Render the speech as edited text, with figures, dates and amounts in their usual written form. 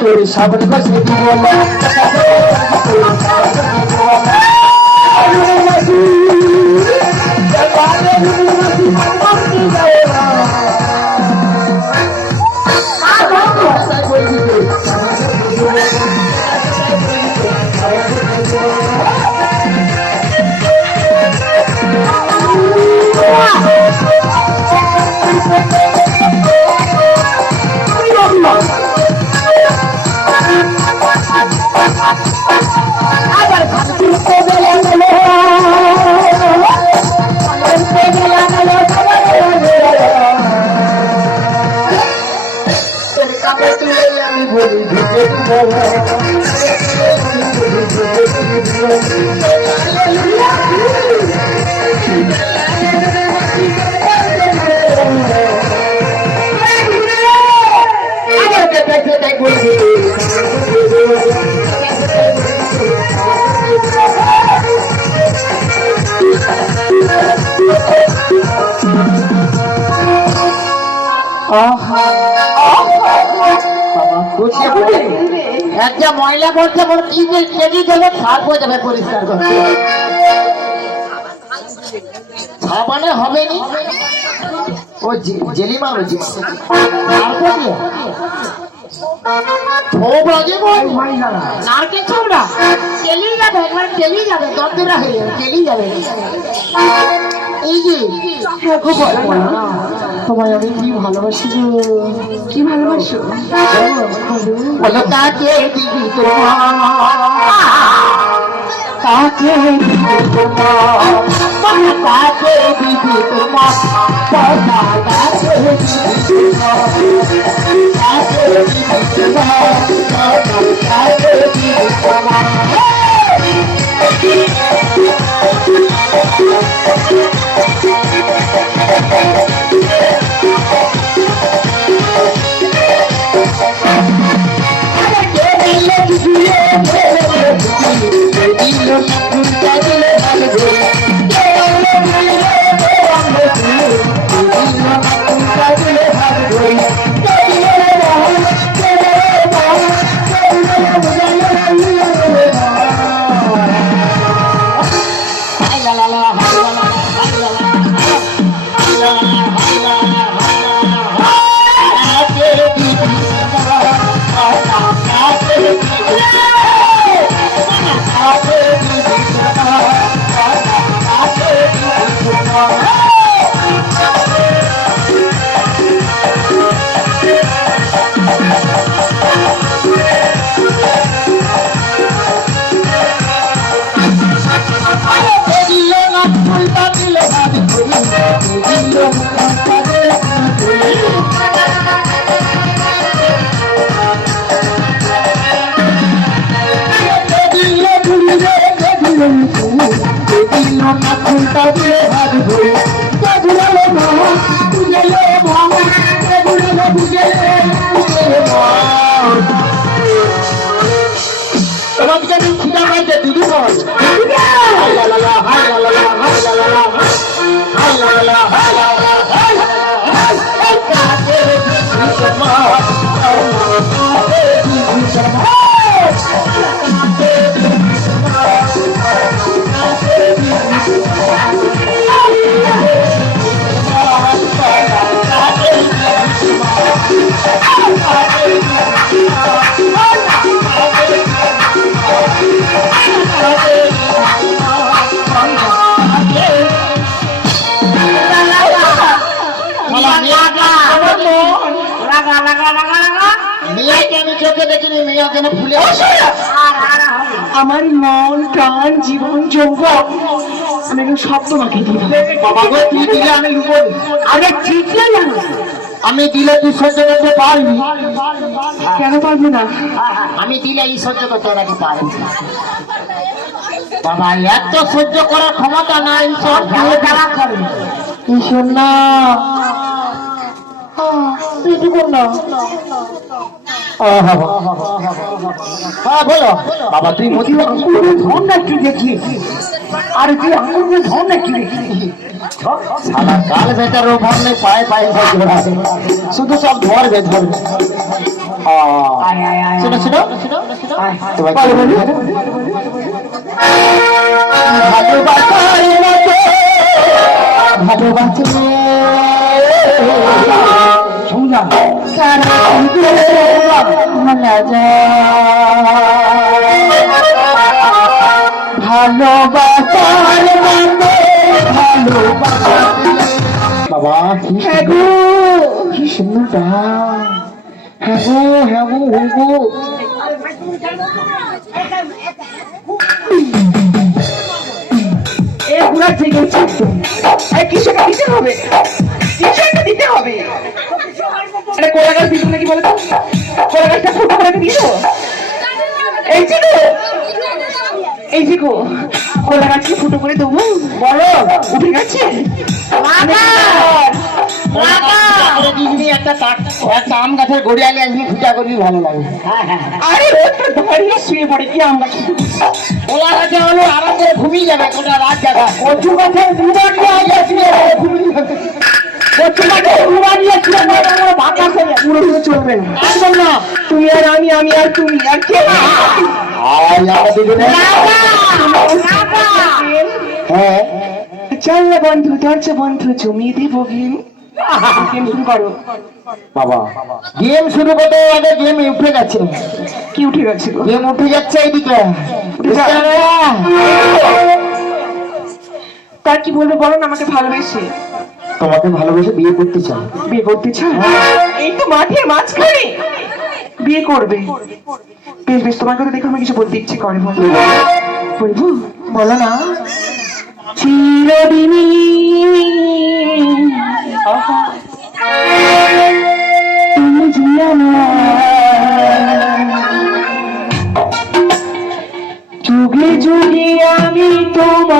তোর সাবন কষে একটা ময়লা করছে কি যে খেলি দেবে সাপ হয়ে যাবে পরিষ্কার করতে সাবানে হবে নি ও জেলি মারো নারকেল ছোবড়া তেলি যাবে একবার তেলি যাবে দরদরা হয়ে যাবে তেলি যাবে এই যে তোমায় আমি কি ভালোবাসি কি ভালোবাসো বলো তাকে দিবি তাকে দিবি তাকে দিবি তোমার তাকে দিবি আমার মন প্রাণ জীবন যৌবন আমি সব তোমাকে দিলাম বাবা গো তুই দিলে আমি লুবো আরে ঠিক না জানো আমি দিলে তুই সহ্য করতে পারবি কেন পারবি না আমি দিলে এই সহ্য করতে নাকি পারবি বাবা এত সহ্য করার ক্ষমতা নাই সব ভালো খারাপ করবি ঈশ্বর না বাবা তুই মোদি ধন না কি দেখলি আর তুই আঙুল ধন না কি দেখলি সারা কাল বেটার ও ভর নেই পায়ে পায়ে শুধু সব ধরবে ধরবে শোনো শোনো তোমার ভালোবাসে সারা মানা যায় ভালোবাসার মানে ভালোবাসা বাবা হ্যাঁ গো কি সুন্দর গান হ্যাঁ গো হ্যাঁ গো হ্যাঁ গো এ পুরা জেগে উঠছে কিছু একটা দিতে হবে কিছু একটা দিতে হবে একটা কোলা গাছ দিত নাকি বলো তো কোলা গাছটা ফুটো করে দিয়ে দেবো এই যে গো কোলা গাছকে ফুটো করে দেবো বলো উঠে গেছে একটা আম গাছের গড়িয়ালে একদিন ফুটা করবি ভালো লাগে আরে রোজ তো ধরিয়ে শুয়ে পড়ে কি আম গাছ কোলা গাছে হলো আরাম করে ঘুমিয়ে যাবে কোটা রাত জায়গা কচু গাছের দুবার নিয়ে আসবে ঘুমিয়ে যাবে কচু গাছের দুবার নিয়ে আসবে বাঁকা করে পুরো চলবে একদম না তুই আর আমি আর তুমি আর কে হ্যাঁ চল না বন্ধু দরজা বন্ধু জমিয়ে দেবো গেম শুরু করো বাবা গেম শুরু করতে আগে গেম উঠে গেছে কি উঠে গেছে গেম উঠে যাচ্ছে এইদিকে তার কি বলবো বলো না আমাকে ভালোবেসে তোমাকে ভালোবেসে বিয়ে করতে চাই বিয়ে করতে চাই এই তো মাঠের মাঝখানে বিয়ে করবে বেশ বেশ তোমার কথা দেখে আমার কিছু বলতে ইচ্ছে করে বলবো বলো না চিরদিনই তুমি যুগে যুগে আমি তোমার